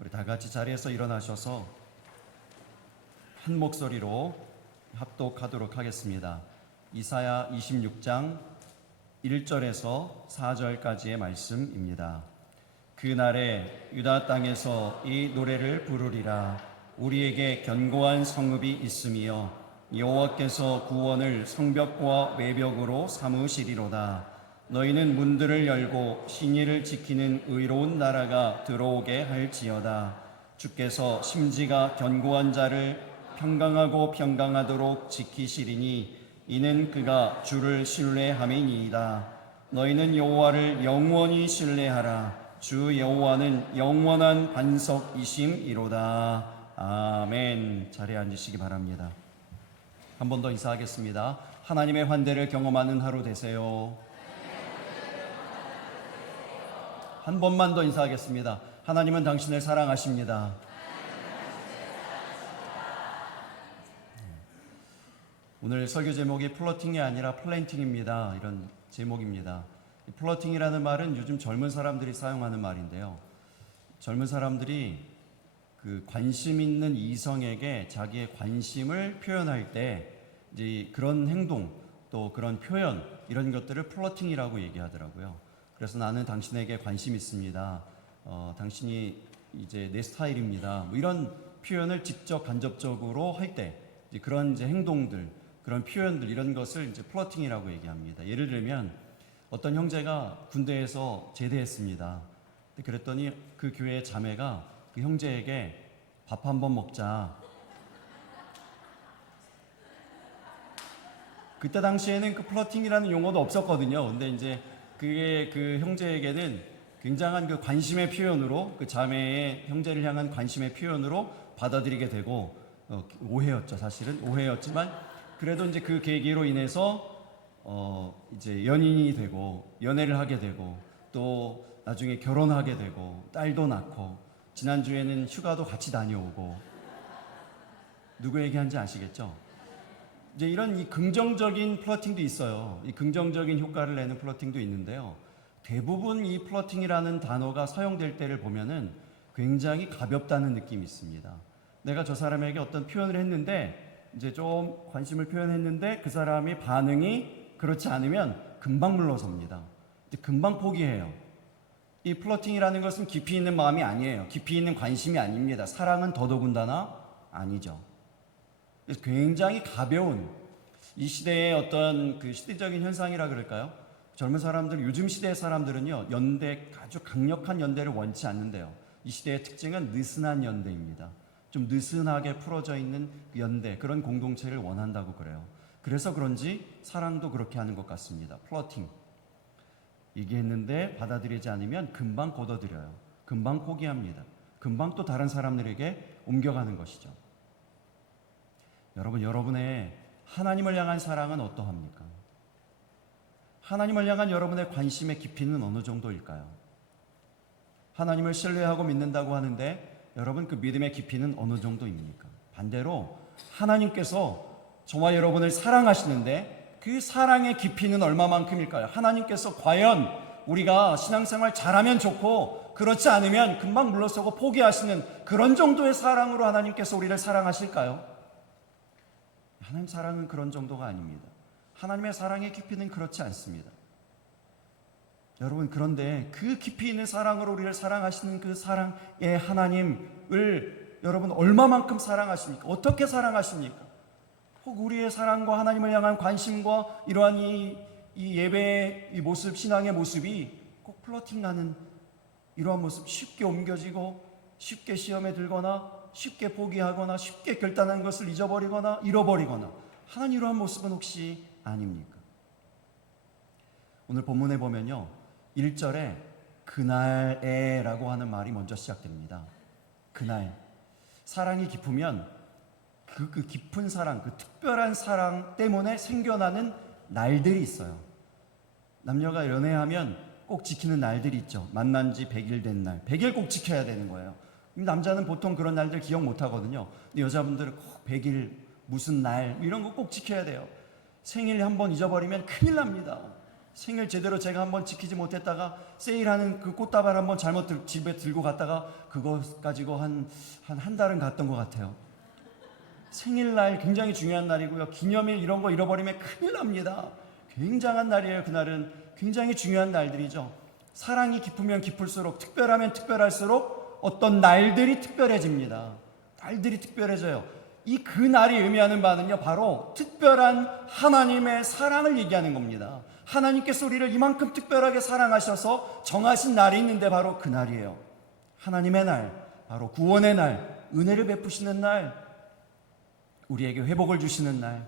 우리 다 같이 자리에서 일어나셔서 한 목소리로 합독하도록 하겠습니다. 이사야 26장 1절에서 4절까지의 말씀입니다. 그날에 유다 땅에서 이 노래를 부르리라. 우리에게 견고한 성읍이 있으며 여호와께서 구원을 성벽과 외벽으로 삼으시리로다. 너희는 문들을 열고 신의를 지키는 의로운 나라가 들어오게 할지어다. 주께서 심지가 견고한 자를 평강하도록 지키시리니 이는 그가 주를 신뢰함이니이다. 너희는 여호와를 영원히 신뢰하라. 주 여호와는 영원한 반석이심이로다. 아멘. 자리에 앉으시기 바랍니다. 한 번 더 인사하겠습니다. 하나님의 환대를 경험하는 하루 되세요. 한 번만 더 인사하겠습니다. 하나님은 당신을 사랑하십니다. 오늘 설교 제목이 플러팅이 아니라 플랜팅입니다. 이런 제목입니다. 플러팅이라는 말은 요즘 젊은 사람들이 사용하는 말인데요. 젊은 사람들이 그 관심 있는 이성에게 자기의 관심을 표현할 때 이제 그런 행동 또 그런 표현 이런 것들을 플러팅이라고 얘기하더라고요. 그래서 나는 당신에게 관심 있습니다. 당신이 이제 내 스타일입니다. 뭐 이런 표현을 직접 간접적으로 할 때 그런 이제 행동들, 그런 표현들 이런 것을 이제 플러팅이라고 얘기합니다. 예를 들면 어떤 형제가 군대에서 제대했습니다. 그랬더니 그 교회 자매가 그 형제에게 밥 한번 먹자. 그때 당시에는 그 플러팅이라는 용어도 없었거든요. 근데 이제 그게 그 형제에게는 굉장한 그 관심의 표현으로 그 자매의 형제를 향한 관심의 표현으로 받아들이게 되고 오해였죠. 사실은 오해였지만 그래도 이제 그 계기로 인해서 이제 연인이 되고 연애를 하게 되고 또 나중에 결혼하게 되고 딸도 낳고 지난주에는 휴가도 같이 다녀오고 누구 얘기하는지 아시겠죠? 이제 이런 이 긍정적인 플러팅도 있어요. 이 긍정적인 효과를 내는 플러팅도 있는데요. 대부분 이 플러팅이라는 단어가 사용될 때를 보면은 굉장히 가볍다는 느낌이 있습니다. 내가 저 사람에게 어떤 표현을 했는데 이제 좀 관심을 표현했는데 그 사람이 반응이 그렇지 않으면 금방 물러섭니다. 이제 금방 포기해요. 이 플러팅이라는 것은 깊이 있는 마음이 아니에요. 깊이 있는 관심이 아닙니다. 사랑은 더더군다나 아니죠. 그래서 굉장히 가벼운 이 시대의 어떤 그 시대적인 현상이라 그럴까요? 젊은 사람들, 요즘 시대의 사람들은요, 아주 강력한 연대를 원치 않는데요. 이 시대의 특징은 느슨한 연대입니다. 좀 느슨하게 풀어져 있는 연대, 그런 공동체를 원한다고 그래요. 그래서 그런지 사랑도 그렇게 하는 것 같습니다. 플러팅. 얘기했는데 받아들이지 않으면 금방 걷어들여요. 금방 포기합니다. 금방 또 다른 사람들에게 옮겨가는 것이죠. 여러분의 하나님을 향한 사랑은 어떠합니까? 하나님을 향한 여러분의 관심의 깊이는 어느 정도일까요? 하나님을 신뢰하고 믿는다고 하는데 여러분 그 믿음의 깊이는 어느 정도입니까? 반대로 하나님께서 저와 여러분을 사랑하시는데 그 사랑의 깊이는 얼마만큼일까요? 하나님께서 과연 우리가 신앙생활 잘하면 좋고 그렇지 않으면 금방 물러서고 포기하시는 그런 정도의 사랑으로 하나님께서 우리를 사랑하실까요? 하나님 사랑은 그런 정도가 아닙니다. 하나님의 사랑의 깊이는 그렇지 않습니다. 여러분, 그런데 그 깊이 있는 사랑으로 우리를 사랑하시는 그 사랑의 하나님을 여러분 얼마만큼 사랑하십니까? 어떻게 사랑하십니까? 혹 우리의 사랑과 하나님을 향한 관심과 이러한 이 예배의 이 모습, 신앙의 모습이 꼭 플러팅하는 이러한 모습, 쉽게 옮겨지고 쉽게 시험에 들거나 쉽게 포기하거나 쉽게 결단한 것을 잊어버리거나 잃어버리거나 하는 이러한 모습은 혹시 아닙니까? 오늘 본문에 보면요, 1절에 그날에 라고 하는 말이 먼저 시작됩니다. 그날. 사랑이 깊으면 그 깊은 사랑, 그 특별한 사랑 때문에 생겨나는 날들이 있어요. 남녀가 연애하면 꼭 지키는 날들이 있죠. 만난 지 100일 된 날. 100일 꼭 지켜야 되는 거예요. 남자는 보통 그런 날들 기억 못 하거든요. 근데 여자분들은 꼭 100일 무슨 날 이런 거 꼭 지켜야 돼요. 생일 한번 잊어버리면 큰일 납니다. 생일 제대로 제가 한번 지키지 못했다가 세일하는 그 꽃다발 한번 잘못 집에 들고 갔다가 그거 가지고 한 달은 갔던 것 같아요. 생일날 굉장히 중요한 날이고요. 기념일 이런 거 잃어버리면 큰일 납니다. 굉장한 날이에요. 그날은 굉장히 중요한 날들이죠. 사랑이 깊으면 깊을수록, 특별하면 특별할수록 어떤 날들이 특별해집니다. 날들이 특별해져요. 이 그 날이 의미하는 바는요, 바로 특별한 하나님의 사랑을 얘기하는 겁니다. 하나님께서 우리를 이만큼 특별하게 사랑하셔서 정하신 날이 있는데 바로 그 날이에요. 하나님의 날, 바로 구원의 날, 은혜를 베푸시는 날, 우리에게 회복을 주시는 날,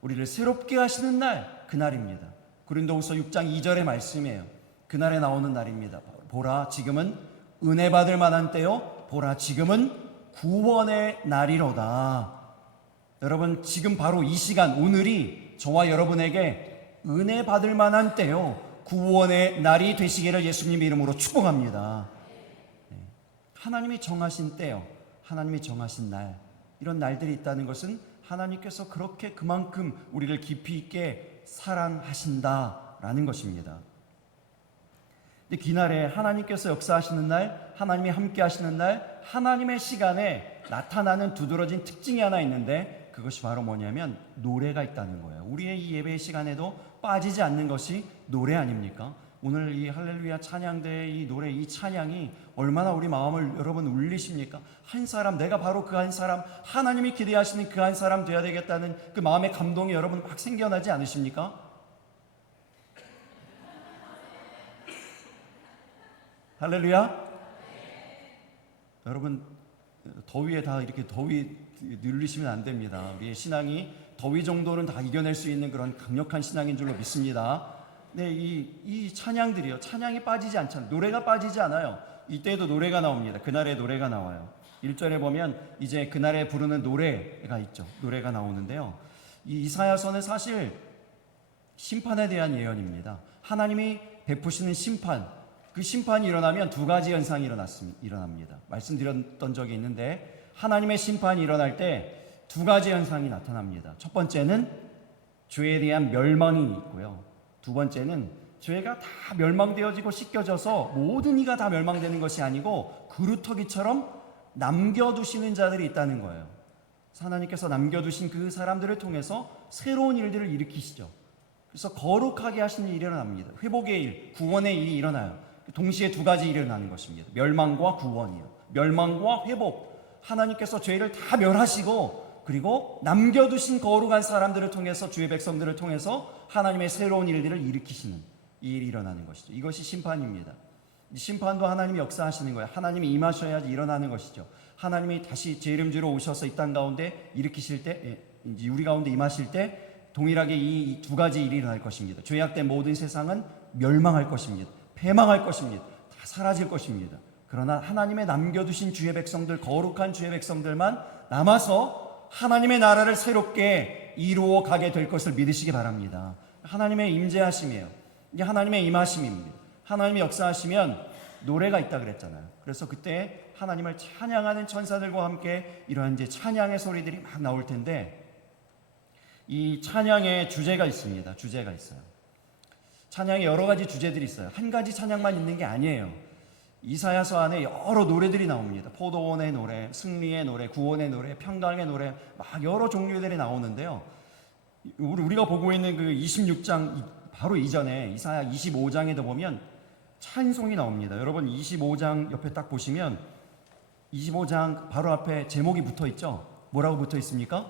우리를 새롭게 하시는 날, 그 날입니다. 고린도후서 6장 2절의 말씀이에요. 그날에 나오는 날입니다. 보라, 지금은 은혜 받을 만한 때요, 보라, 지금은 구원의 날이로다. 여러분, 지금 바로 이 시간, 오늘이 저와 여러분에게 은혜 받을 만한 때요, 구원의 날이 되시기를 예수님 이름으로 축복합니다. 하나님이 정하신 때요, 하나님이 정하신 날, 이런 날들이 있다는 것은 하나님께서 그렇게 그만큼 우리를 깊이 있게 사랑하신다라는 것입니다. 근데 그날에 하나님께서 역사하시는 날, 하나님이 함께 하시는 날, 하나님의 시간에 나타나는 두드러진 특징이 하나 있는데 그것이 바로 뭐냐면 노래가 있다는 거예요. 우리의 이 예배의 시간에도 빠지지 않는 것이 노래 아닙니까? 오늘 이 할렐루야 찬양대의 이 노래, 이 찬양이 얼마나 우리 마음을 여러분 울리십니까? 한 사람, 내가 바로 그 한 사람, 하나님이 기대하시는 그 한 사람 되어야 되겠다는 그 마음의 감동이 여러분 막 생겨나지 않으십니까? 할렐루야? 여러분, 더위에 다 이렇게 더위 눌리시면 안 됩니다. 우리의 신앙이 더위 정도는 다 이겨낼 수 있는 그런 강력한 신앙인 줄로 믿습니다. 네, 이 찬양들이요, 찬양이 빠지지 않잖아요. 노래가 빠지지 않아요. 이때에도 노래가 나옵니다. 그날에 노래가 나와요. 1절에 보면 이제 그날에 부르는 노래가 있죠. 노래가 나오는데요, 이 이사야서는 사실 심판에 대한 예언입니다. 하나님이 베푸시는 심판, 그 심판이 일어나면 두 가지 현상이 일어납니다. 말씀드렸던 적이 있는데 하나님의 심판이 일어날 때 두 가지 현상이 나타납니다. 첫 번째는 죄에 대한 멸망이 있고요. 두 번째는 죄가 다 멸망되어지고 씻겨져서 모든 이가 다 멸망되는 것이 아니고 그루터기처럼 남겨두시는 자들이 있다는 거예요. 하나님께서 남겨두신 그 사람들을 통해서 새로운 일들을 일으키시죠. 그래서 거룩하게 하시는 일이 일어납니다. 회복의 일, 구원의 일이 일어나요. 동시에 두 가지 일이 일어나는 것입니다. 멸망과 구원이요. 멸망과 회복. 하나님께서 죄를 다 멸하시고 그리고 남겨두신 거룩한 사람들을 통해서, 주의 백성들을 통해서 하나님의 새로운 일들을 일으키시는 이 일이 일어나는 것이죠. 이것이 심판입니다. 이 심판도 하나님이 역사하시는 거예요. 하나님이 임하셔야지 일어나는 것이죠. 하나님이 다시 제 이름주로 오셔서 이 땅 가운데 일으키실 때, 이제 우리 가운데 임하실 때 동일하게 이 두 가지 일이 일어날 것입니다. 죄악된 모든 세상은 멸망할 것입니다. 패망할 것입니다. 다 사라질 것입니다. 그러나 하나님의 남겨두신 주의 백성들, 거룩한 주의 백성들만 남아서 하나님의 나라를 새롭게 이루어 가게 될 것을 믿으시기 바랍니다. 하나님의 임재하심이에요. 이게 하나님의 임하심입니다. 하나님이 역사하시면 노래가 있다 그랬잖아요. 그래서 그때 하나님을 찬양하는 천사들과 함께 이러한 이제 찬양의 소리들이 막 나올 텐데, 이 찬양의 주제가 있습니다. 주제가 있어요. 찬양에 여러 가지 주제들이 있어요. 한 가지 찬양만 있는 게 아니에요. 이사야서 안에 여러 노래들이 나옵니다. 포도원의 노래, 승리의 노래, 구원의 노래, 평강의 노래, 막 여러 종류들이 나오는데요. 우리가 보고 있는 그 26장 바로 이전에 이사야 25장에도 보면 찬송이 나옵니다. 여러분 25장 옆에 딱 보시면 25장 바로 앞에 제목이 붙어 있죠. 뭐라고 붙어 있습니까?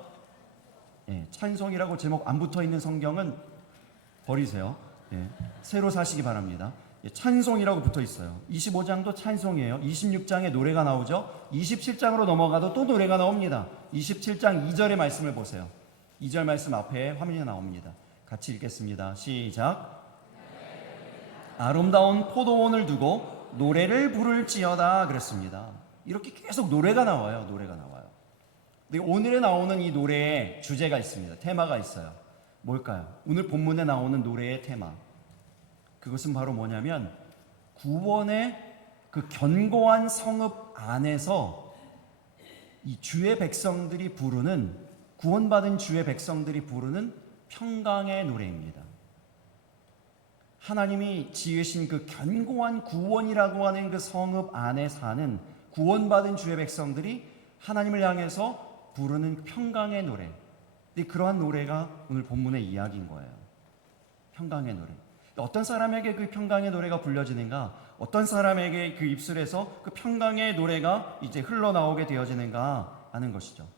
예, 찬송이라고 제목 안 붙어 있는 성경은 버리세요. 예, 새로 사시기 바랍니다. 찬송이라고 붙어 있어요. 25장도 찬송이에요. 26장에 노래가 나오죠. 27장으로 넘어가도 또 노래가 나옵니다. 27장 2절의 말씀을 보세요. 2절 말씀 앞에 화면이 나옵니다. 같이 읽겠습니다. 시작. 아름다운 포도원을 두고 노래를 부를지어다 그랬습니다. 이렇게 계속 노래가 나와요. 노래가 나와요. 근데 오늘에 나오는 이 노래에 주제가 있습니다. 테마가 있어요. 뭘까요? 오늘 본문에 나오는 노래의 테마, 그것은 바로 뭐냐면 구원의 그 견고한 성읍 안에서 이 주의 백성들이 부르는, 구원받은 주의 백성들이 부르는 평강의 노래입니다. 하나님이 지으신 그 견고한 구원이라고 하는 그 성읍 안에 사는 구원받은 주의 백성들이 하나님을 향해서 부르는 평강의 노래, 그러한 노래가 오늘 본문의 이야기인 거예요. 평강의 노래. 어떤 사람에게 그 평강의 노래가 불려지는가, 어떤 사람에게 그 입술에서 그 평강의 노래가 이제 흘러나오게 되어지는가 하는 것이죠.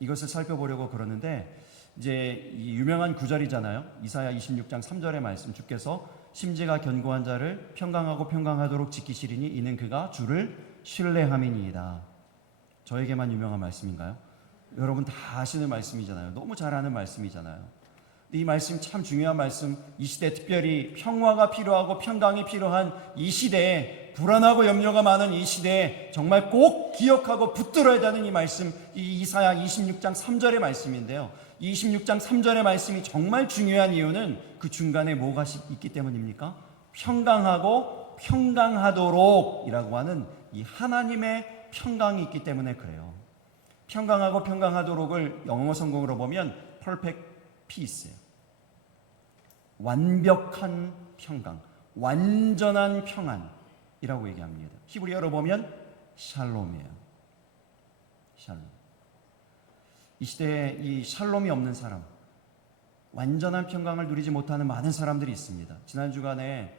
이것을 살펴보려고 그러는데, 이제 이 유명한 구절이잖아요. 이사야 26장 3절의 말씀, 주께서 심지가 견고한 자를 평강하고 평강하도록 지키시리니 이는 그가 주를 신뢰함이니이다. 저에게만 유명한 말씀인가요? 여러분 다 아시는 말씀이잖아요. 너무 잘 아는 말씀이잖아요. 이 말씀 참 중요한 말씀, 이 시대 특별히 평화가 필요하고 평강이 필요한 이 시대에, 불안하고 염려가 많은 이 시대에 정말 꼭 기억하고 붙들어야 되는 이 말씀, 이 이사야 26장 3절의 말씀인데요. 26장 3절의 말씀이 정말 중요한 이유는 그 중간에 뭐가 있기 때문입니까? 평강하고 평강하도록 이라고 하는 이 하나님의 평강이 있기 때문에 그래요. 평강하고 평강하도록을 영어 성공으로 보면 perfect peace예요. 완벽한 평강, 완전한 평안이라고 얘기합니다. 히브리어로 보면 샬롬이에요. 샬롬. 이 시대에 이 샬롬이 없는 사람, 완전한 평강을 누리지 못하는 많은 사람들이 있습니다. 지난 주간에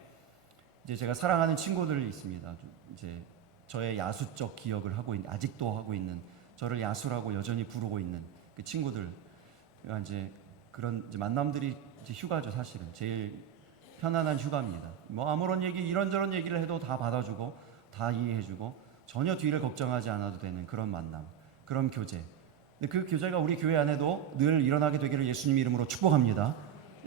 이제 제가 사랑하는 친구들이 있습니다. 이제 저의 야수적 기억을 하고 있는, 아직도 하고 있는, 저를 야수라고 여전히 부르고 있는 그 친구들, 이제 그런 이제 만남들이 이제 휴가죠. 사실은 제일 편안한 휴가입니다. 뭐 아무런 얘기, 이런저런 얘기를 해도 다 받아주고 다 이해해주고 전혀 뒤를 걱정하지 않아도 되는 그런 만남, 그런 교제. 근데 그 교제가 우리 교회 안에도 늘 일어나게 되기를 예수님 이름으로 축복합니다.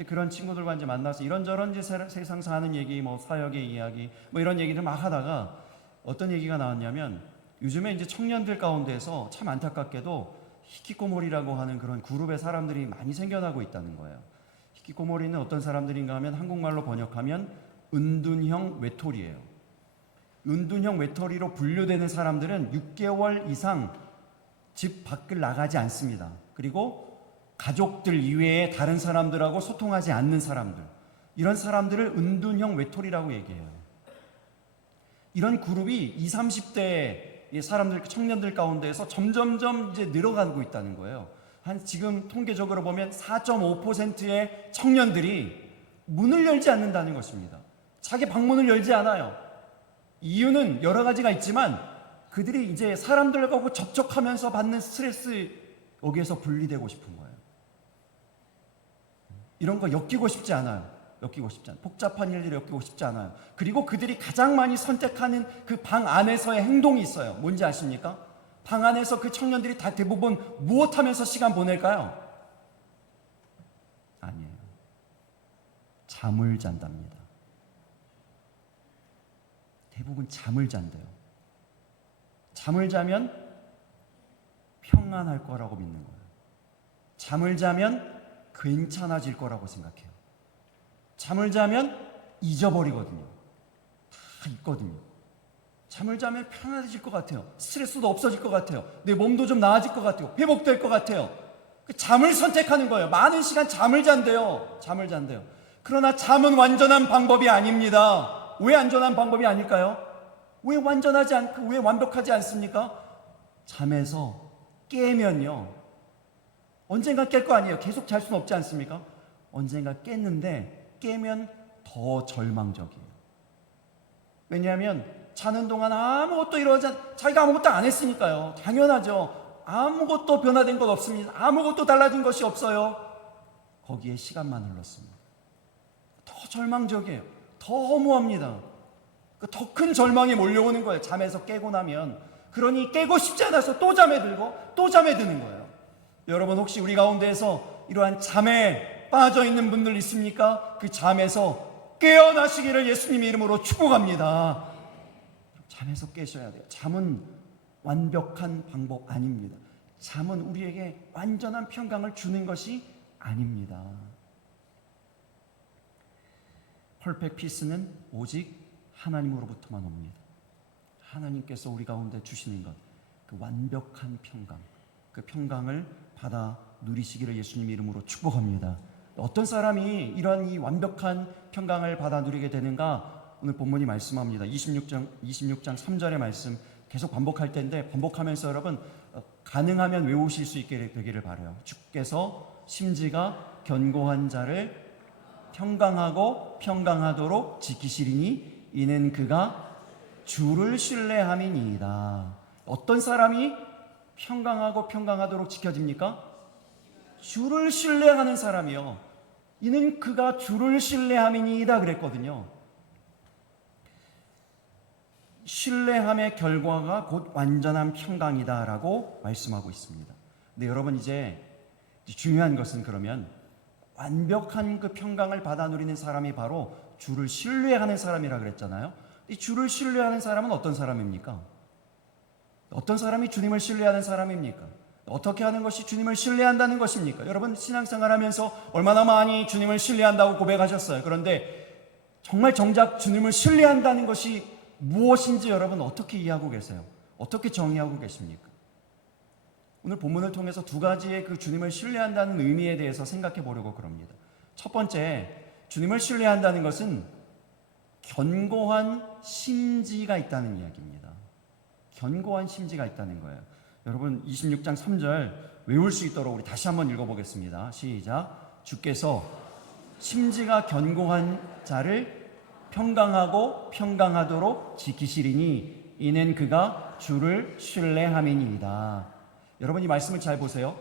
그런 친구들과 이제 만나서 이런저런 이제 세상 사는 얘기, 뭐 사역의 이야기, 뭐 이런 얘기를 막 하다가 어떤 얘기가 나왔냐면, 요즘에 이제 청년들 가운데서 참 안타깝게도 히키코모리라고 하는 그런 그룹의 사람들이 많이 생겨나고 있다는 거예요. 히키코모리는 어떤 사람들인가 하면 한국말로 번역하면 은둔형 외톨이에요. 은둔형 외톨이로 분류되는 사람들은 6개월 이상 집 밖을 나가지 않습니다. 그리고 가족들 이외에 다른 사람들하고 소통하지 않는 사람들, 이런 사람들을 은둔형 외톨이라고 얘기해요. 이런 그룹이 20, 30대 사람들, 청년들 가운데에서 점점점 이제 늘어가고 있다는 거예요. 한 지금 통계적으로 보면 4.5%의 청년들이 문을 열지 않는다는 것입니다. 자기 방문을 열지 않아요. 이유는 여러 가지가 있지만 그들이 이제 사람들하고 접촉하면서 받는 스트레스, 여기에서 분리되고 싶은 거예요. 이런 거 엮이고 싶지 않아요. 복잡한 일들이 엮이고 싶지 않아요. 그리고 그들이 가장 많이 선택하는 그 방 안에서의 행동이 있어요. 뭔지 아십니까? 방 안에서 그 청년들이 다 대부분 무엇 하면서 시간 보낼까요? 아니에요. 잠을 잔답니다. 대부분 잠을 잔대요. 잠을 자면 평안할 거라고 믿는 거예요. 잠을 자면 괜찮아질 거라고 생각해요. 잠을 자면 잊어버리거든요. 다 있거든요. 잠을 자면 편안해질 것 같아요. 스트레스도 없어질 것 같아요. 내 몸도 좀 나아질 것 같아요. 회복될 것 같아요. 잠을 선택하는 거예요. 많은 시간 잠을 잔대요. 그러나 잠은 완전한 방법이 아닙니다. 왜 안전한 방법이 아닐까요? 왜 완벽하지 않습니까? 잠에서 깨면요, 언젠가 깰 거 아니에요. 계속 잘 수는 없지 않습니까? 언젠가 깼는데 깨면 더 절망적이에요. 왜냐하면 자는 동안 자기가 아무것도 안 했으니까요. 당연하죠. 아무것도 변화된 것 없습니다. 아무것도 달라진 것이 없어요. 거기에 시간만 흘렀습니다. 더 절망적이에요. 더 허무합니다. 더 큰 절망이 몰려오는 거예요. 잠에서 깨고 나면. 그러니 깨고 싶지 않아서 또 잠에 들고 또 잠에 드는 거예요. 여러분, 혹시 우리 가운데에서 이러한 잠에 빠져 있는 분들 있습니까? 그 잠에서 깨어나시기를 예수님 이름으로 축복합니다. 잠에서 깨셔야 돼요. 잠은 완벽한 방법 아닙니다. 잠은 우리에게 완전한 평강을 주는 것이 아닙니다. 퍼펙트 피스는 오직 하나님으로부터만 옵니다. 하나님께서 우리 가운데 주시는 것, 그 완벽한 평강, 그 평강을 받아 누리시기를 예수님 이름으로 축복합니다. 어떤 사람이 이러한 이 완벽한 평강을 받아 누리게 되는가? 오늘 본문이 말씀합니다. 26장 3절의 말씀 계속 반복할 텐데, 반복하면서 여러분 가능하면 외우실 수 있게 되기를 바라요. 주께서 심지가 견고한 자를 평강하고 평강하도록 지키시리니 이는 그가 주를 신뢰함이니이다. 어떤 사람이 평강하고 평강하도록 지켜집니까? 주를 신뢰하는 사람이요. 이는 그가 주를 신뢰함이니이다 그랬거든요. 신뢰함의 결과가 곧 완전한 평강이다라고 말씀하고 있습니다. 근데 여러분 이제 중요한 것은 그러면 완벽한 그 평강을 받아 누리는 사람이 바로 주를 신뢰하는 사람이라 그랬잖아요. 이 주를 신뢰하는 사람은 어떤 사람입니까? 어떤 사람이 주님을 신뢰하는 사람입니까? 어떻게 하는 것이 주님을 신뢰한다는 것입니까? 여러분 신앙생활 하면서 얼마나 많이 주님을 신뢰한다고 고백하셨어요. 그런데 정말 정작 주님을 신뢰한다는 것이 무엇인지 여러분 어떻게 이해하고 계세요? 어떻게 정의하고 계십니까? 오늘 본문을 통해서 두 가지의 그 주님을 신뢰한다는 의미에 대해서 생각해 보려고 그럽니다. 첫 번째, 주님을 신뢰한다는 것은 견고한 심지가 있다는 이야기입니다. 견고한 심지가 있다는 거예요. 여러분 26장 3절 외울 수 있도록 우리 다시 한번 읽어보겠습니다. 시작. 주께서 심지가 견고한 자를 평강하고 평강하도록 지키시리니 이는 그가 주를 신뢰함이니이다. 여러분 이 말씀을 잘 보세요.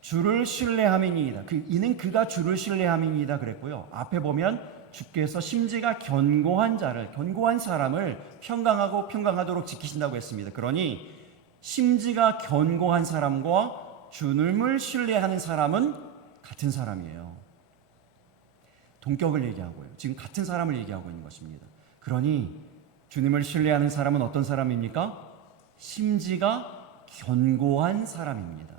주를 신뢰함이니이다. 이는 그가 주를 신뢰함이니이다 그랬고요. 앞에 보면 주께서 심지가 견고한 자를, 견고한 사람을 평강하고 평강하도록 지키신다고 했습니다. 그러니 심지가 견고한 사람과 주님을 신뢰하는 사람은 같은 사람이에요. 동격을 얘기하고요. 지금 같은 사람을 얘기하고 있는 것입니다. 그러니 주님을 신뢰하는 사람은 어떤 사람입니까? 심지가 견고한 사람입니다.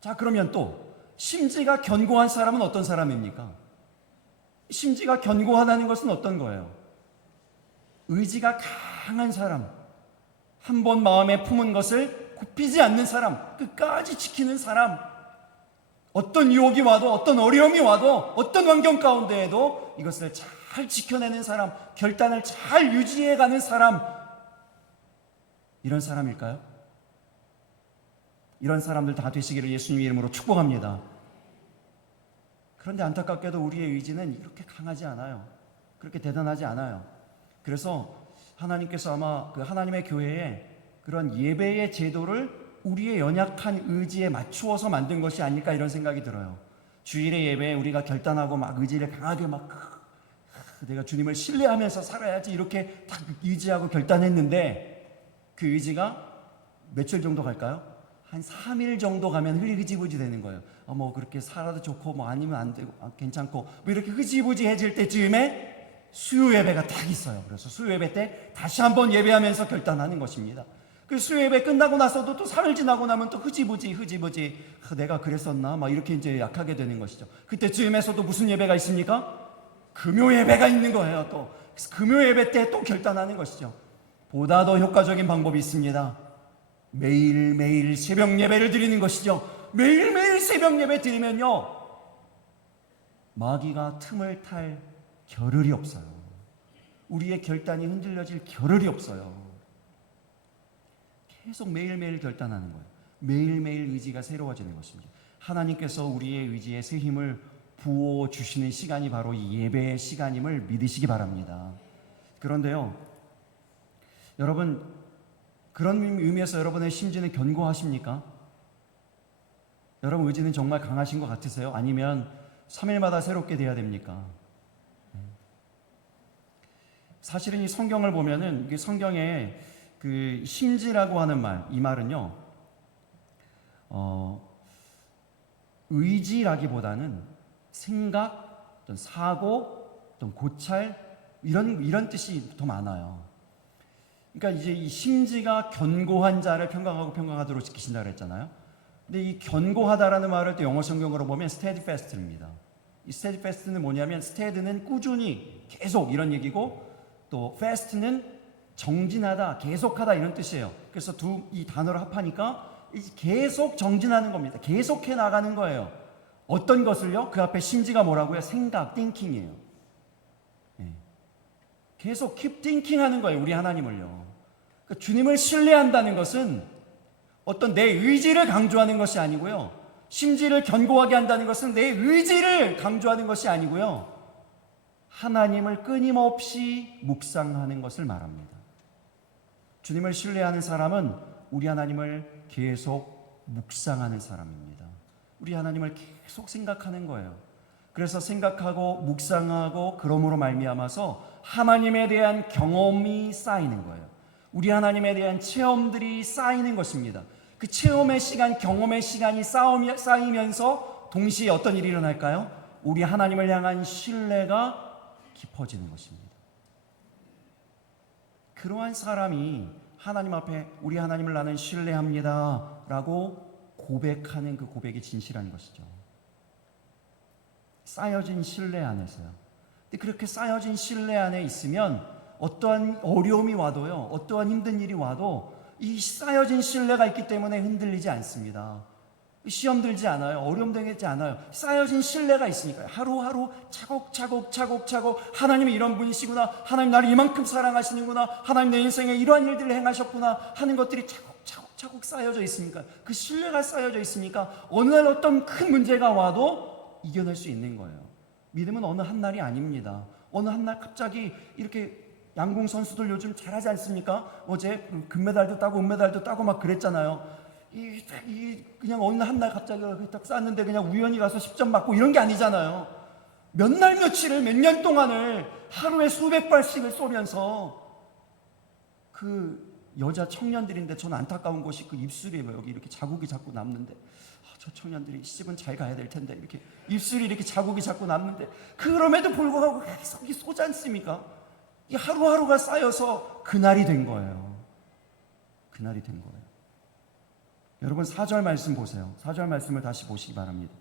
자, 그러면 또 심지가 견고한 사람은 어떤 사람입니까? 심지가 견고하다는 것은 어떤 거예요? 의지가 강한 사람, 한 번 마음에 품은 것을 굽히지 않는 사람, 끝까지 지키는 사람, 어떤 유혹이 와도 어떤 어려움이 와도 어떤 환경 가운데에도 이것을 잘 지켜내는 사람, 결단을 잘 유지해가는 사람, 이런 사람일까요? 이런 사람들 다 되시기를 예수님의 이름으로 축복합니다. 그런데 안타깝게도 우리의 의지는 이렇게 강하지 않아요. 그렇게 대단하지 않아요. 그래서 하나님께서 아마 그 하나님의 교회에 그런 예배의 제도를 우리의 연약한 의지에 맞추어서 만든 것이 아닐까 이런 생각이 들어요. 주일의 예배에 우리가 결단하고 막 의지를 강하게 막 내가 주님을 신뢰하면서 살아야지 이렇게 딱 의지하고 결단했는데 그 의지가 며칠 정도 갈까요? 한 3일 정도 가면 흐지부지 되는 거예요. 뭐 그렇게 살아도 좋고 뭐 아니면 안 되고 괜찮고 뭐 이렇게 흐지부지해질 때쯤에 수요 예배가 딱 있어요. 그래서 수요 예배 때 다시 한번 예배하면서 결단하는 것입니다. 그 수요 예배 끝나고 나서도 또 3일 지나고 나면 또 흐지부지 내가 그랬었나 막 이렇게 이제 약하게 되는 것이죠. 그때쯤에서도 무슨 예배가 있습니까? 금요 예배가 있는 거예요. 또 그래서 금요 예배 때 또 결단하는 것이죠. 보다 더 효과적인 방법이 있습니다. 매일매일 새벽 예배를 드리는 것이죠. 매일매일 새벽 예배 드리면요, 마귀가 틈을 탈 겨를이 없어요. 우리의 결단이 흔들려질 겨를이 없어요. 계속 매일매일 결단하는 거예요. 매일매일 의지가 새로워지는 것입니다. 하나님께서 우리의 의지에 새 힘을 부어주시는 시간이 바로 이 예배의 시간임을 믿으시기 바랍니다. 그런데요, 여러분, 그런 의미에서 여러분의 심지는 견고하십니까? 여러분 의지는 정말 강하신 것 같으세요? 아니면 3일마다 새롭게 돼야 됩니까? 사실은 이 성경을 보면은 이게 성경에 그 심지라고 하는 말, 이 말은요, 의지라기보다는 생각, 어떤 사고, 어떤 고찰 이런 뜻이 더 많아요. 그러니까 이제 이 심지가 견고한 자를 평강하고 평강하도록 지키신다 그랬잖아요. 근데 이 견고하다라는 말을 또 영어 성경으로 보면 steadfast입니다. 이 steadfast는 뭐냐면 stead는 꾸준히 계속 이런 얘기고 또 fast는 정진하다, 계속하다 이런 뜻이에요. 그래서 이 단어를 합하니까 계속 정진하는 겁니다. 계속해 나가는 거예요. 어떤 것을요? 그 앞에 심지가 뭐라고요? 생각, thinking이에요. 예. 계속 keep thinking 하는 거예요. 우리 하나님을요. 그러니까 주님을 신뢰한다는 것은 어떤 내 의지를 강조하는 것이 아니고요. 심지를 견고하게 한다는 것은 내 의지를 강조하는 것이 아니고요. 하나님을 끊임없이 묵상하는 것을 말합니다. 주님을 신뢰하는 사람은 우리 하나님을 계속 묵상하는 사람입니다. 우리 하나님을 계속 생각하는 거예요. 그래서 생각하고 묵상하고 그러므로 말미암아서 하나님에 대한 경험이 쌓이는 거예요. 우리 하나님에 대한 체험들이 쌓이는 것입니다. 그 체험의 시간, 경험의 시간이 쌓이면서 동시에 어떤 일이 일어날까요? 우리 하나님을 향한 신뢰가 깊어지는 것입니다. 그러한 사람이 하나님 앞에 우리 하나님을 나는 신뢰합니다 라고 고백하는 그 고백이 진실한 것이죠. 쌓여진 신뢰 안에서요. 근데 그렇게 쌓여진 신뢰 안에 있으면 어떠한 어려움이 와도요, 어떠한 힘든 일이 와도 이 쌓여진 신뢰가 있기 때문에 흔들리지 않습니다. 시험 들지 않아요. 어려움 되지 않아요. 쌓여진 신뢰가 있으니까요. 하루하루 차곡차곡 하나님이 이런 분이시구나, 하나님 나를 이만큼 사랑하시는구나, 하나님 내 인생에 이러한 일들을 행하셨구나 하는 것들이 차곡차곡 쌓여져 있으니까, 그 신뢰가 쌓여져 있으니까 어느 날 어떤 큰 문제가 와도 이겨낼 수 있는 거예요. 믿음은 어느 한 날이 아닙니다. 어느 한 날 갑자기 이렇게 양궁 선수들 요즘 잘하지 않습니까? 어제 금메달도 따고 은메달도 따고 막 그랬잖아요. 그냥 어느 한 날 갑자기 딱 쐈는데 그냥 우연히 가서 10점 맞고 이런 게 아니잖아요. 몇 날 며칠을 몇 년 동안을 하루에 수백 발씩을 쏘면서 그 여자 청년들인데 저는 안타까운 것이 그 입술이 여기 이렇게 자국이 자꾸 남는데 저 청년들이 시집은 잘 가야 될 텐데 이렇게 입술이 이렇게 자국이 자꾸 남는데 그럼에도 불구하고 계속 쏘지 않습니까? 이 하루하루가 쌓여서 그날이 된 거예요. 그날이 된 거예요. 여러분 4절 말씀 보세요. 4절 말씀을 다시 보시기 바랍니다.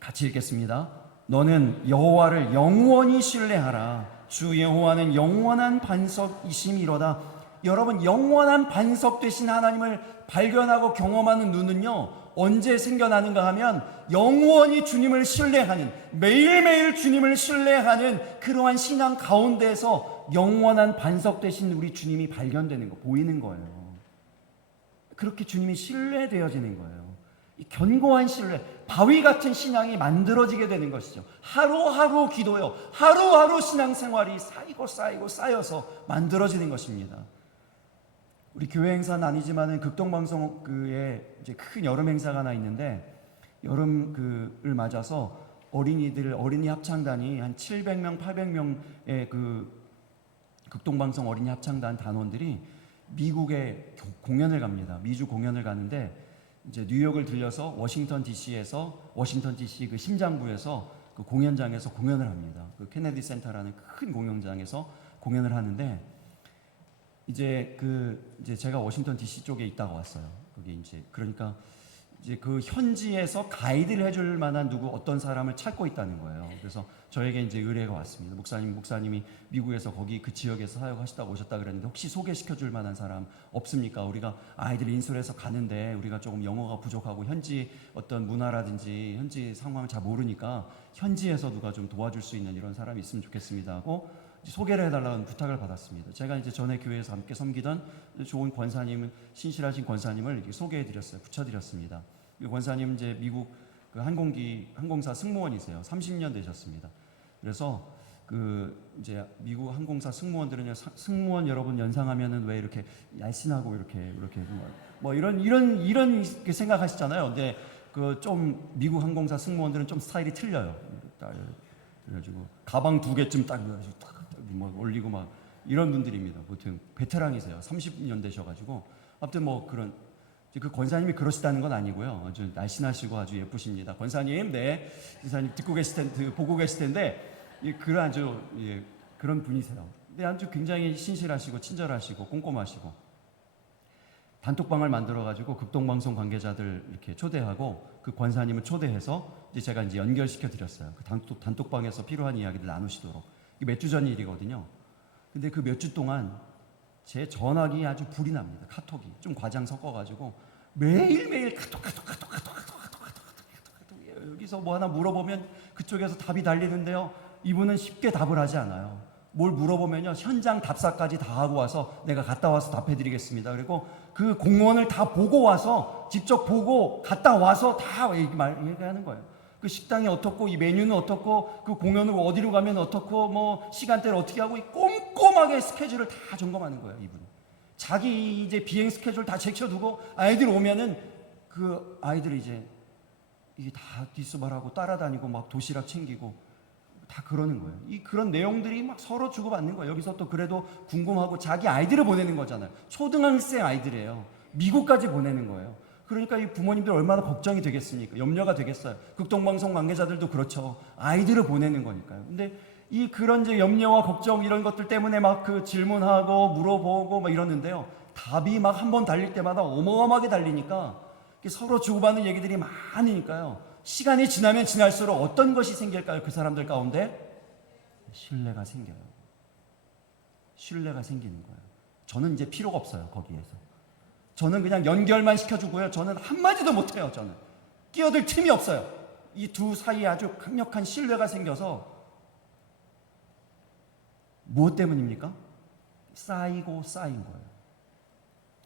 같이 읽겠습니다. 너는 여호와를 영원히 신뢰하라. 주 여호와는 영원한 반석이심이로다. 여러분 영원한 반석 되신 하나님을 발견하고 경험하는 눈은요 언제 생겨나는가 하면 영원히 주님을 신뢰하는, 매일매일 주님을 신뢰하는 그러한 신앙 가운데에서 영원한 반석 되신 우리 주님이 발견되는 거, 보이는 거예요. 그렇게 주님이 신뢰되어지는 거예요. 이 견고한 신뢰, 바위 같은 신앙이 만들어지게 되는 것이죠. 하루하루 기도요, 하루하루 신앙생활이 쌓여서 만들어지는 것입니다. 우리 교회 행사는 아니지만은 극동방송에 이제 큰 여름 행사가 하나 있는데, 여름을 맞아서 어린이 합창단이 한 700명, 800명의 그 극동방송 어린이 합창단 단원들이 미국에 공연을 갑니다. 미주 공연을 가는데 이제 뉴욕을 들려서 워싱턴 DC 그 심장부에서 그 공연장에서 공연을 합니다. 그 케네디 센터라는 큰 공연장에서 공연을 하는데 이제 제가 워싱턴 DC 쪽에 있다가 왔어요. 그게 이제 그러니까 이제 그 현지에서 가이드를 해줄 만한 어떤 사람을 찾고 있다는 거예요. 그래서 저에게 이제 의뢰가 왔습니다. 목사님이 미국에서 거기 그 지역에서 사역하시다가 오셨다 그랬는데 혹시 소개시켜줄 만한 사람 없습니까? 우리가 아이들 인솔해서 가는데 우리가 조금 영어가 부족하고 현지 어떤 문화라든지 현지 상황을 잘 모르니까 현지에서 누가 좀 도와줄 수 있는 이런 사람이 있으면 좋겠습니다 하고 소개를 해달라는 부탁을 받았습니다. 제가 이제 전에 교회에서 함께 섬기던 좋은 권사님, 신실하신 권사님을 이렇게 소개해드렸어요. 붙여드렸습니다. 이 권사님 이제 미국 그 항공사 승무원이세요. 30년 되셨습니다. 그래서 이제 미국 항공사 승무원들은요, 승무원 여러분 연상하면은 왜 이렇게 날씬하고 이렇게 뭐 이런 생각하시잖아요. 근데 좀 미국 항공사 승무원들은 좀 스타일이 틀려요. 그래가지고 가방 2개쯤 딱 올리고 막 이런 분들입니다. 보통 베테랑이세요. 30년 되셔가지고 아무튼 그 권사님이 그러시다는 건 아니고요. 아주 날씬하시고 아주 예쁘십니다. 권사님, 네, 권사님 보고 계실 텐데 그런 분이세요. 근데 아주 굉장히 신실하시고 친절하시고 꼼꼼하시고 단톡방을 만들어가지고 극동방송 관계자들 이렇게 초대하고 그 권사님을 초대해서 제가 이제 연결시켜 드렸어요. 그 단톡방에서 필요한 이야기들 나누시도록. 몇 주 전 일이거든요. 근데 그 몇 주 동안 제 전화기 아주 불이 납니다. 카톡이 좀 과장 섞어가지고 매일매일 카톡 그래서 뭐 하나 물어보면 그쪽에서 답이 달리는데요. 이분은 쉽게 답을 하지 않아요. 뭘 물어보면요, 현장 답사까지 다 하고 와서 내가 갔다 와서 답해드리겠습니다. 그리고 그 공원을 다 보고 와서 직접 보고 갔다 와서 다 얘기하는 거예요. 그 식당이 어떻고 이 메뉴는 어떻고 그 공연을 어디로 가면 어떻고 뭐 시간대를 어떻게 하고 꼼꼼하게 스케줄을 다 점검하는 거예요. 이분이 자기 이제 비행 스케줄 다 제쳐두고 아이들 오면은 그 아이들이 이제 이게 다 뒷수발하고 따라다니고 막 도시락 챙기고 다 그러는 거예요. 그런 내용들이 막 서로 주고받는 거예요. 여기서 또 그래도 궁금하고 자기 아이들을 보내는 거잖아요. 초등학생 아이들이에요. 미국까지 보내는 거예요. 그러니까 이 부모님들 얼마나 걱정이 되겠습니까? 염려가 되겠어요. 극동방송 관계자들도 그렇죠. 아이들을 보내는 거니까요. 근데 그런 이제 염려와 걱정 이런 것들 때문에 막 그 질문하고 물어보고 막 이러는데요. 답이 막 한 번 달릴 때마다 어마어마하게 달리니까 서로 주고받는 얘기들이 많으니까요. 시간이 지나면 지날수록 어떤 것이 생길까요? 그 사람들 가운데 신뢰가 생겨요. 신뢰가 생기는 거예요. 저는 이제 필요가 없어요. 거기에서 저는 그냥 연결만 시켜주고요. 저는 한마디도 못해요. 저는 끼어들 틈이 없어요. 이 두 사이에 아주 강력한 신뢰가 생겨서 무엇 때문입니까? 쌓이고 쌓인 거예요.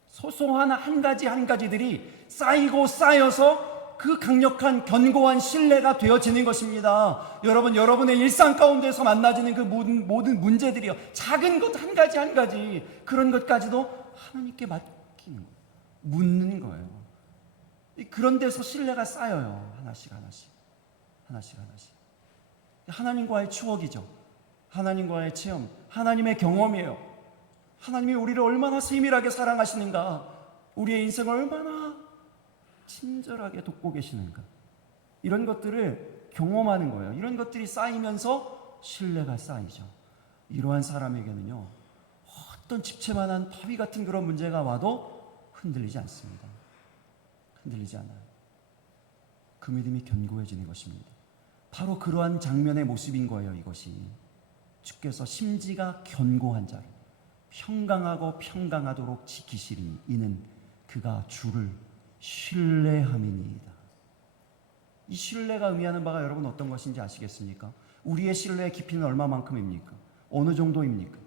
소소한 한 가지 한 가지들이 쌓이고 쌓여서 그 강력한 견고한 신뢰가 되어지는 것입니다. 여러분, 여러분의 일상 가운데서 만나지는 그 모든 문제들이요, 작은 것 한 가지 한 가지 그런 것까지도 하나님께 맡기는 거예요. 묻는 거예요. 그런 데서 신뢰가 쌓여요. 하나씩 하나씩 하나씩 하나씩. 하나님과의 추억이죠. 하나님과의 체험, 하나님의 경험이에요. 하나님이 우리를 얼마나 세밀하게 사랑하시는가, 우리의 인생을 얼마나 친절하게 돕고 계시는가, 이런 것들을 경험하는 거예요. 이런 것들이 쌓이면서 신뢰가 쌓이죠. 이러한 사람에게는요, 어떤 집채만한 더위 같은 그런 문제가 와도 흔들리지 않습니다. 흔들리지 않아요. 그 믿음이 견고해지는 것입니다. 바로 그러한 장면의 모습인 거예요. 이것이 주께서 심지가 견고한 자를 평강하고 평강하도록 지키시리니 이는 그가 주를 신뢰함이니이다. 이 신뢰가 의미하는 바가 여러분 어떤 것인지 아시겠습니까? 우리의 신뢰의 깊이는 얼마만큼입니까? 어느 정도입니까?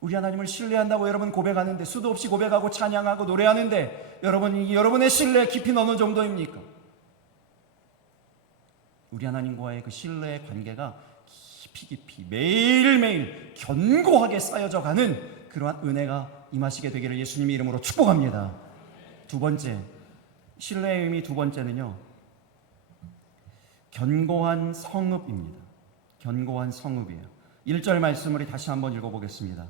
우리 하나님을 신뢰한다고 여러분 고백하는데, 수도 없이 고백하고 찬양하고 노래하는데, 여러분의 신뢰의 깊이는 어느 정도입니까? 우리 하나님과의 그 신뢰의 관계가 깊이 매일매일 견고하게 쌓여져 가는 그러한 은혜가 임하시게 되기를 예수님의 이름으로 축복합니다. 두 번째, 신뢰의 의미 두 번째는요, 견고한 성읍입니다. 견고한 성읍이에요. 1절 말씀을 다시 한번 읽어보겠습니다.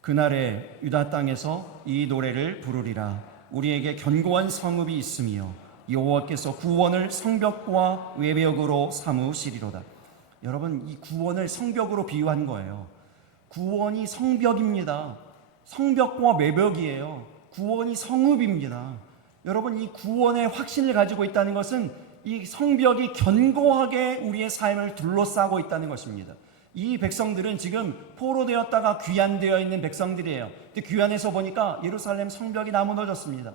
그날에 유다 땅에서 이 노래를 부르리라. 우리에게 견고한 성읍이 있으며 여호와께서 구원을 성벽과 외벽으로 삼으시리로다. 여러분, 이 구원을 성벽으로 비유한 거예요. 구원이 성벽입니다. 성벽과 외벽이에요. 구원이 성읍입니다. 여러분, 이 구원의 확신을 가지고 있다는 것은 이 성벽이 견고하게 우리의 삶을 둘러싸고 있다는 것입니다. 이 백성들은 지금 포로되었다가 귀환되어 있는 백성들이에요. 근데 귀환해서 보니까 예루살렘 성벽이 다 무너졌습니다.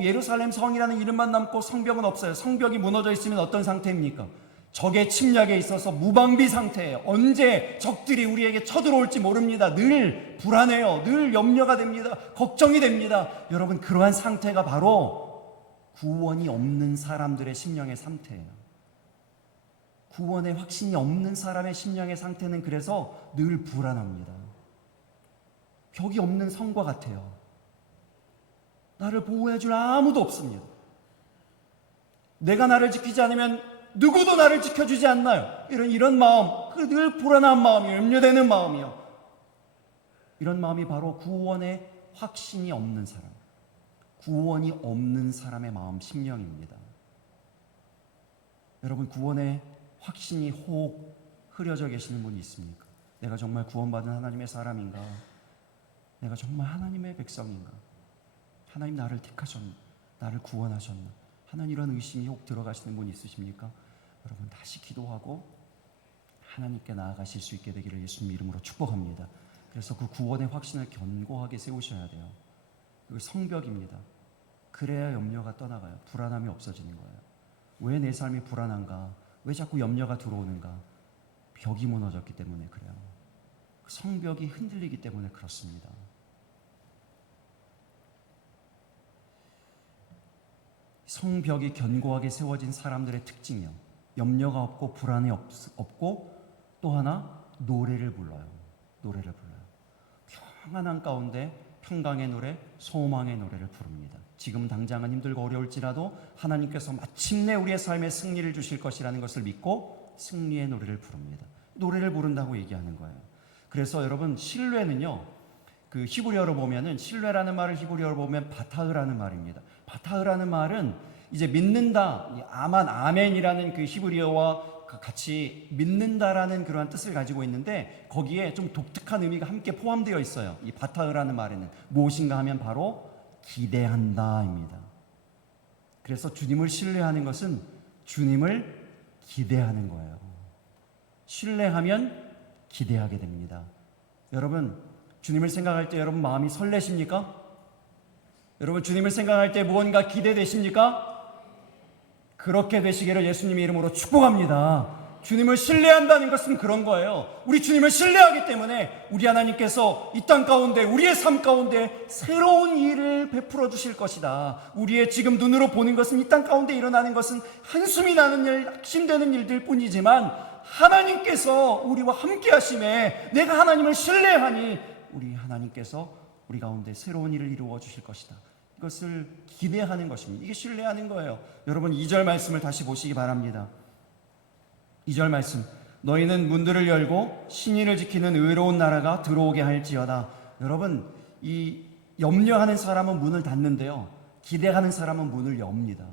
예루살렘 성이라는 이름만 남고 성벽은 없어요. 성벽이 무너져 있으면 어떤 상태입니까? 적의 침략에 있어서 무방비 상태예요. 언제 적들이 우리에게 쳐들어올지 모릅니다. 늘 불안해요. 늘 염려가 됩니다. 걱정이 됩니다. 여러분, 그러한 상태가 바로 구원이 없는 사람들의 심령의 상태예요. 구원의 확신이 없는 사람의 심령의 상태는 그래서 늘 불안합니다. 벽이 없는 성과 같아요. 나를 보호해줄 아무도 없습니다. 내가 나를 지키지 않으면 누구도 나를 지켜주지 않나요? 이런 마음, 늘 불안한 마음이요, 염려되는 마음이요. 이런 마음이 바로 구원의 확신이 없는 사람, 구원이 없는 사람의 마음, 심령입니다. 여러분, 구원의 확신이 혹 흐려져 계시는 분이 있습니까? 내가 정말 구원받은 하나님의 사람인가? 내가 정말 하나님의 백성인가? 하나님 나를 택하셨나? 나를 구원하셨나? 하나님, 이런 의심이 혹 들어가시는 분이 있으십니까? 여러분, 다시 기도하고 하나님께 나아가실 수 있게 되기를 예수님 이름으로 축복합니다. 그래서 그 구원의 확신을 견고하게 세우셔야 돼요. 그게 성벽입니다. 그래야 염려가 떠나가요. 불안함이 없어지는 거예요. 왜 내 삶이 불안한가? 왜 자꾸 염려가 들어오는가? 벽이 무너졌기 때문에 그래요. 성벽이 흔들리기 때문에 그렇습니다. 성벽이 견고하게 세워진 사람들의 특징이요, 염려가 없고 불안이 없고, 또 하나 노래를 불러요. 노래를 불러요. 평안한 가운데 평강의 노래, 소망의 노래를 부릅니다. 지금 당장은 힘들고 어려울지라도 하나님께서 마침내 우리의 삶에 승리를 주실 것이라는 것을 믿고 승리의 노래를 부릅니다. 노래를 부른다고 얘기하는 거예요. 그래서 여러분, 신뢰는요, 그 히브리어로 보면은, 신뢰라는 말을 히브리어로 보면 바타흐라는 말입니다. 바타흐라는 말은 이제 믿는다, 아만, 아멘이라는 그 히브리어와 같이 믿는다라는 그러한 뜻을 가지고 있는데, 거기에 좀 독특한 의미가 함께 포함되어 있어요. 이 바타흐라는 말에는 무엇인가 하면 바로 기대한다입니다. 그래서 주님을 신뢰하는 것은 주님을 기대하는 거예요. 신뢰하면 기대하게 됩니다. 여러분, 주님을 생각할 때 여러분 마음이 설레십니까? 여러분, 주님을 생각할 때 무언가 기대되십니까? 그렇게 되시기를 예수님의 이름으로 축복합니다. 주님을 신뢰한다는 것은 그런 거예요. 우리 주님을 신뢰하기 때문에 우리 하나님께서 이 땅 가운데, 우리의 삶 가운데 새로운 일을 베풀어 주실 것이다. 우리의 지금 눈으로 보는 것은, 이 땅 가운데 일어나는 것은 한숨이 나는 일, 낙심되는 일들 뿐이지만, 하나님께서 우리와 함께 하심에 내가 하나님을 신뢰하니 우리 하나님께서 우리 가운데 새로운 일을 이루어 주실 것이다. 이것을 기대하는 것입니다. 이게 신뢰하는 거예요. 여러분, 2절 말씀을 다시 보시기 바랍니다. 2절 말씀, 너희는 문들을 열고 신의를 지키는 의로운 나라가 들어오게 할지어다. 여러분, 이 염려하는 사람은 문을 닫는데요, 기대하는 사람은 문을 엽니다.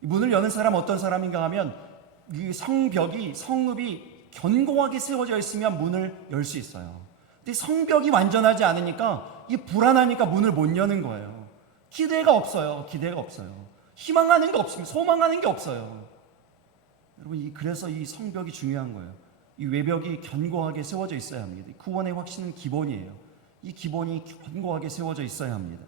문을 여는 사람은 어떤 사람인가 하면, 이 성벽이, 성읍이 견고하게 세워져 있으면 문을 열 수 있어요. 근데 성벽이 완전하지 않으니까, 이 불안하니까 문을 못 여는 거예요. 기대가 없어요. 기대가 없어요. 희망하는 게 없습니다. 소망하는 게 없어요. 여러분, 그래서 이 성벽이 중요한 거예요. 이 외벽이 견고하게 세워져 있어야 합니다. 구원의 확신은 기본이에요. 이 기본이 견고하게 세워져 있어야 합니다.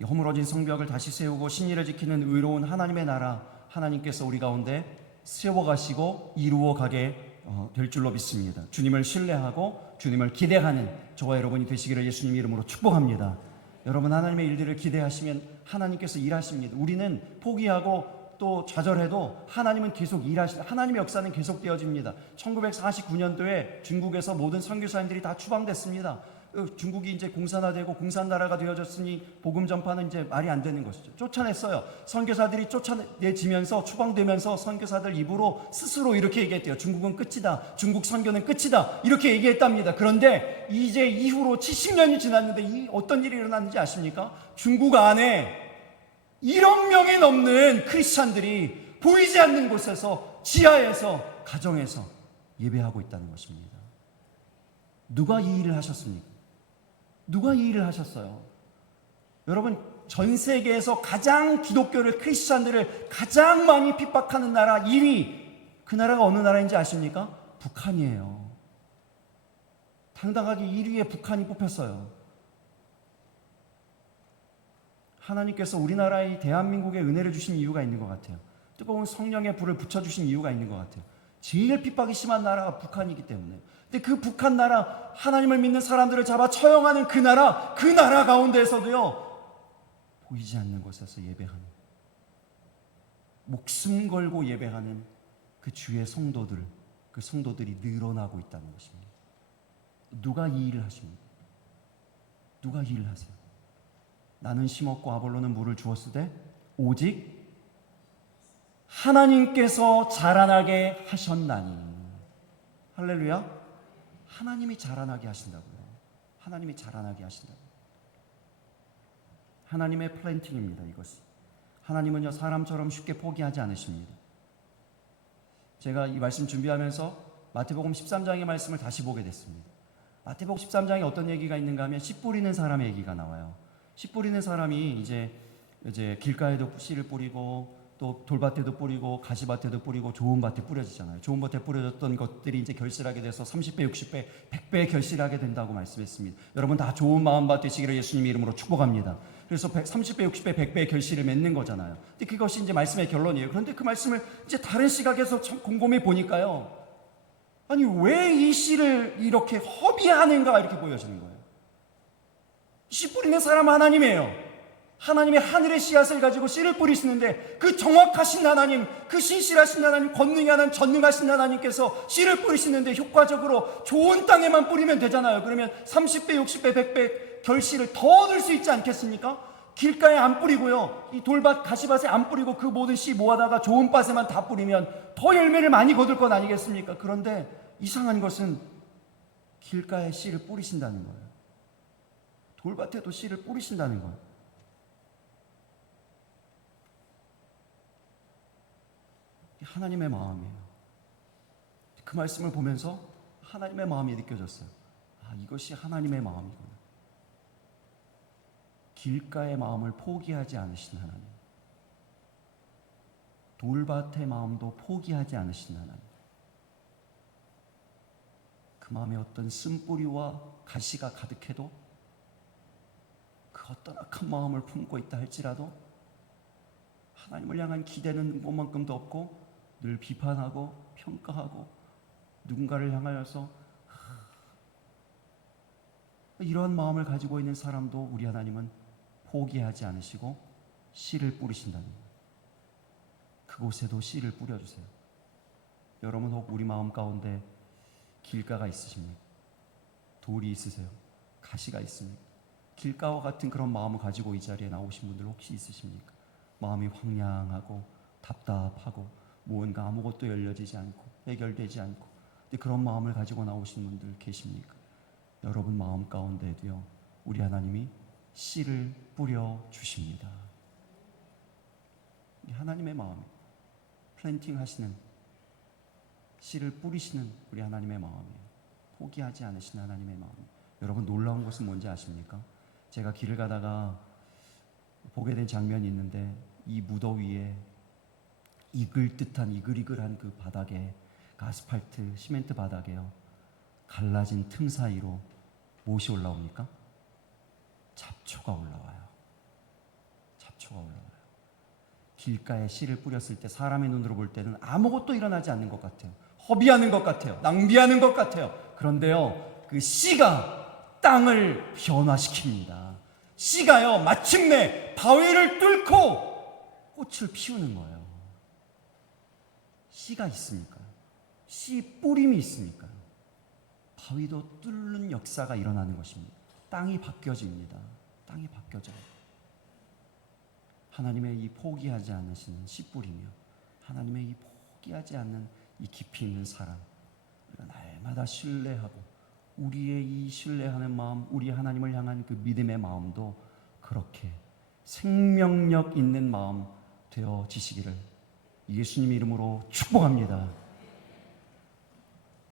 이 허물어진 성벽을 다시 세우고 신의를 지키는 의로운 하나님의 나라, 하나님께서 우리 가운데 세워가시고 이루어가게 될 줄로 믿습니다. 주님을 신뢰하고 주님을 기대하는 저와 여러분이 되시기를 예수님 이름으로 축복합니다. 여러분, 하나님의 일들을 기대하시면 하나님께서 일하십니다. 우리는 포기하고 또 좌절해도 하나님은 계속 일하시다. 하나님의 역사는 계속되어집니다. 1949년도에 중국에서 모든 선교사님들이 다 추방됐습니다. 중국이 이제 공산화되고 공산나라가 되어졌으니 복음 전파는 이제 말이 안 되는 것이죠. 쫓아냈어요. 선교사들이 쫓아내지면서, 추방되면서 선교사들 입으로 스스로 이렇게 얘기했대요. 중국은 끝이다. 중국 선교는 끝이다. 이렇게 얘기했답니다. 그런데 이제 이후로 70년이 지났는데 어떤 일이 일어났는지 아십니까? 중국 안에 1억 명이 넘는 크리스찬들이 보이지 않는 곳에서, 지하에서, 가정에서 예배하고 있다는 것입니다. 누가 이 일을 하셨습니까? 누가 이 일을 하셨어요? 여러분, 전 세계에서 가장 기독교를, 크리스찬들을 가장 많이 핍박하는 나라 1위, 그 나라가 어느 나라인지 아십니까? 북한이에요. 당당하게 1위에 북한이 뽑혔어요. 하나님께서 우리나라의 대한민국에 은혜를 주신 이유가 있는 것 같아요. 뜨거운 성령의 불을 붙여주신 이유가 있는 것 같아요. 제일 핍박이 심한 나라가 북한이기 때문에. 근데 그 북한 나라, 하나님을 믿는 사람들을 잡아 처형하는 그 나라 가운데에서도요, 보이지 않는 곳에서 예배하는, 목숨 걸고 예배하는 그 주의 성도들, 그 성도들이 늘어나고 있다는 것입니다. 누가 이 일을 하십니까? 누가 이 일을 하세요? 나는 심었고 아볼로는 물을 주었으되 오직 하나님께서 자라나게 하셨나니. 할렐루야. 하나님이 자라나게 하신다고요. 하나님이 자라나게 하신다고요. 하나님의 플랜팅입니다. 이것이. 하나님은요, 사람처럼 쉽게 포기하지 않으십니다. 제가 이 말씀 준비하면서 마태복음 13장의 말씀을 다시 보게 됐습니다. 마태복음 13장에 어떤 얘기가 있는가 하면, 씨 뿌리는 사람의 얘기가 나와요. 씨 뿌리는 사람이 이제 길가에도 씨를 뿌리고 또 돌밭에도 뿌리고 가시밭에도 뿌리고 좋은 밭에 뿌려지잖아요. 좋은 밭에 뿌려졌던 것들이 이제 결실하게 돼서 30배, 60배, 100배 결실하게 된다고 말씀했습니다. 여러분 다 좋은 마음밭 되시기를 예수님의 이름으로 축복합니다. 그래서 30배, 60배, 100배의 결실을 맺는 거잖아요. 근데 그것이 이제 말씀의 결론이에요. 그런데 그 말씀을 이제 다른 시각에서 참 곰곰이 보니까요. 아니 왜 이 씨를 이렇게 허비하는가 이렇게 보여지는 거예요. 씨 뿌리는 사람 하나님이에요. 하나님의 하늘의 씨앗을 가지고 씨를 뿌리시는데 그 정확하신 하나님, 그 신실하신 하나님, 권능이 하나님, 전능하신 하나님께서 씨를 뿌리시는데 효과적으로 좋은 땅에만 뿌리면 되잖아요. 그러면 30배, 60배, 100배 결실을 더 얻을 수 있지 않겠습니까? 길가에 안 뿌리고요, 이 돌밭, 가시밭에 안 뿌리고 그 모든 씨 모아다가 좋은 밭에만 다 뿌리면 더 열매를 많이 거둘 것 아니겠습니까? 그런데 이상한 것은 길가에 씨를 뿌리신다는 거예요. 돌밭에도 씨를 뿌리신다는 거예요. 하나님의 마음이에요. 그 말씀을 보면서 하나님의 마음이 느껴졌어요. 아, 이것이 하나님의 마음이구나. 길가의 마음을 포기하지 않으신 하나님, 돌밭의 마음도 포기하지 않으신 하나님, 그 마음에 어떤 쓴뿌리와 가시가 가득해도 그 어떤 악한 마음을 품고 있다 할지라도 하나님을 향한 기대는 뭐만큼도 없고 늘 비판하고 평가하고 누군가를 향하여서 이러한 마음을 가지고 있는 사람도 우리 하나님은 포기하지 않으시고 씨를 뿌리신다는 거예요. 그곳에도 씨를 뿌려주세요. 여러분 혹 우리 마음 가운데 길가가 있으십니까? 돌이 있으세요? 가시가 있습니까? 길가와 같은 그런 마음을 가지고 이 자리에 나오신 분들 혹시 있으십니까? 마음이 황량하고 답답하고 무언가 아무것도 열려지지 않고 해결되지 않고, 근데 그런 마음을 가지고 나오신 분들 계십니까? 여러분 마음 가운데에도요, 우리 하나님이 씨를 뿌려 주십니다. 하나님의 마음, 플랜팅 하시는, 씨를 뿌리시는 우리 하나님의 마음이에요. 포기하지 않으신 하나님의 마음. 여러분 놀라운 것은 뭔지 아십니까? 제가 길을 가다가 보게 된 장면이 있는데, 이 무더위에 이글이글한 그 바닥에, 그 아스팔트 시멘트 바닥에요, 갈라진 틈 사이로 무엇이 올라옵니까? 잡초가 올라와요. 잡초가 올라와요. 길가에 씨를 뿌렸을 때 사람의 눈으로 볼 때는 아무것도 일어나지 않는 것 같아요. 허비하는 것 같아요. 낭비하는 것 같아요. 그런데요, 그 씨가 땅을 변화시킵니다. 씨가요, 마침내 바위를 뚫고 꽃을 피우는 거예요. 씨가 있으니까요. 씨 뿌림이 있으니까요. 바위도 뚫는 역사가 일어나는 것입니다. 땅이 바뀌어집니다. 땅이 바뀌어져요. 하나님의 이 포기하지 않으시는 씨 뿌리며, 하나님의 이 포기하지 않는 이 깊이 있는 사랑, 우리가 날마다 신뢰하고, 우리의 이 신뢰하는 마음, 우리 하나님을 향한 그 믿음의 마음도 그렇게 생명력 있는 마음 되어지시기를 예수님 이름으로 축복합니다.